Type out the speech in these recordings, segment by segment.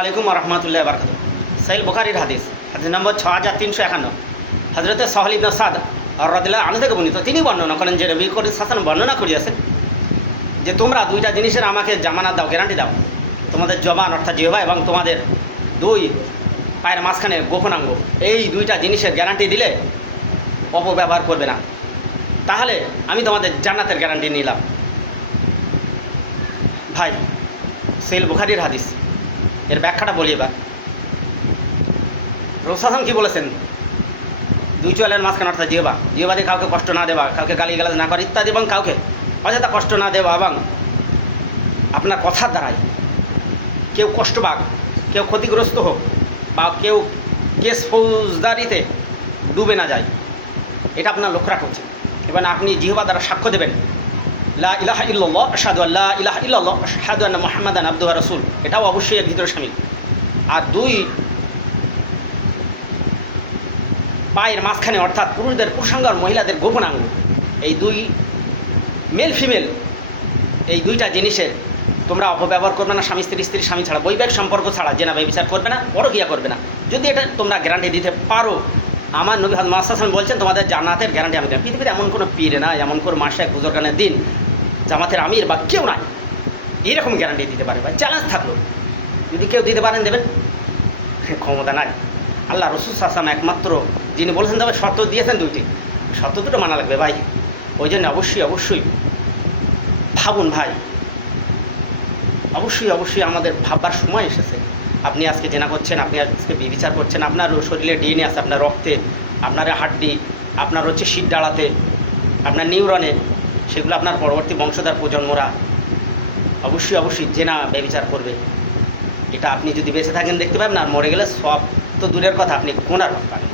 আলাইকুম রহমতুল্লাহ বরকত। সহিহ বুখারীর হাদিস নম্বর 6351। হযরত সাহল ইবনে সাদ রাদিয়াল্লাহু আনহু থেকে বর্ণিত, তিনি বর্ণনা করেন যে নবী করিম সাল্লাল্লাহু আলাইহি ওয়াসাল্লাম বর্ণনা করিয়াছেন যে তোমরা দুইটা জিনিসের আমাকে জামানত দাও, গ্যারান্টি দাও। তোমাদের জবান অর্থাৎ জিহ্বা এবং তোমাদের দুই পায়ের মাঝখানে গোপনাঙ্গ, এই দুইটা জিনিসের গ্যারান্টি দিলে অপব্যবহার করবে না, তাহলে আমি তোমাদের জান্নাতের গ্যারান্টি নিলাম। ভাই, সহিহ বুখারীর হাদিস, এর ব্যাখ্যাটা বলি এবার। রসুল কি বলেছেন? দুই চোয়ালের মাঝখানে অর্থাৎ জিহ্বা দিয়ে কাউকে কষ্ট না দেওয়া, কাউকে গালিগালাজ না করা ইত্যাদি, এবং কাউকে অযথা কষ্ট না দেওয়া, এবং আপনার কথার দ্বারাই কেউ কষ্ট পাক, কেউ ক্ষতিগ্রস্ত হোক, বা কেউ কেস ফৌজদারিতে ডুবে না যায়, এটা আপনার লক্ষ্য রাখা উচিত। এবং আপনি জিহ্বা দ্বারা সাক্ষ্য দেবেন লা ইলাহা ইল্লাল্লাহ আশহাদু আল্লা ইলাহা ইল্লাল্লাহ আশহাদু আন্না মুহাম্মাদান আবদুহু ওয়া রাসূলুহু, এটাও অবশ্যই এর ভিতরে শামিল। আর দুই পায়ের মাঝখানে অর্থাৎ পুরুষদের পুরুষাঙ্গ আর মহিলাদের গোপনাঙ্গ, এই দুই মেল ফিমেল, এই দুইটা জিনিসের তোমরা অপব্যবহার করবে না। স্বামী স্ত্রী, স্ত্রী স্বামী ছাড়া, বৈবাহিক সম্পর্ক ছাড়া জেনা ব্যভিচার করবে না, পরকীয়া করবে না। যদি এটা তোমরা গ্যারান্টি দিতে পারো, আমার নবী মুহাম্মদ সাল্লাল্লাহু আলাইহি ওয়াসাল্লাম বলছেন তোমাদের জান্নাতের গ্যারান্টি আমি দিলাম। পৃথিবীতে এমন কোনো পীর নাই, এমন কোনো মাসে বুজুর্গানের দিন, জামাতের আমির বা কেউ নাই এরকম গ্যারান্টি দিতে পারে। বা চ্যালেঞ্জ থাকলো, যদি কেউ দিতে পারেন দেবেন, ক্ষমতা নাই। আল্লাহ রসুল সাল্লাল্লাহু আলাইহি ওয়াসাল্লাম একমাত্র যিনি বলেছেন, তবে শর্ত দিয়েছেন দুইটি, শর্ত দুটো মানা লাগবে ভাই। ওই জন্য অবশ্যই ভাবুন ভাই, অবশ্যই আমাদের ভাববার সময় এসেছে। আপনি আজকে জেনা করছেন, আপনি আজকে বিচার করছেন, আপনার শরীরে ডিএনএ আছে, আপনার রক্তে, আপনার হাড্ডি, আপনার হচ্ছে শির ডালাতে, আপনার নিউরনে, সেগুলো আপনার পরবর্তী বংশধর প্রজন্মরা অবশ্যই জেনা ব্যভিচার করবে। এটা আপনি যদি বেঁচে থাকেন দেখতে পাবেন, আর মরে গেলে সব তো দূরের কথা, আপনি কোনার রফ পাবেন।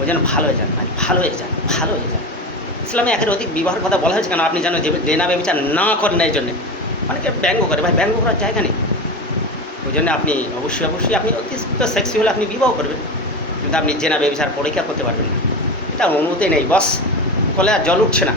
ওই জন্য ভালো হয়ে যান ভাই, ভালো হয়ে যান। ইসলামে একের অধিক বিবাহের কথা বলা হয়েছে কেন? আপনি জানেন যে জেনা ব্যভিচার না করেন না, এই জন্যে অনেকে ব্যঙ্গ করে। ভাই, ব্যঙ্গ করার জায়গা নেই। ওই জন্য আপনি অবশ্যই আপনি অতিরিক্ত সেক্সি হলে আপনি বিবাহ করবেন, কিন্তু আপনি জেনা ব্যভিচার পরীক্ষা করতে পারবেন না। এটা অনুমতি নেই, বস কলে আর জল উঠছে না।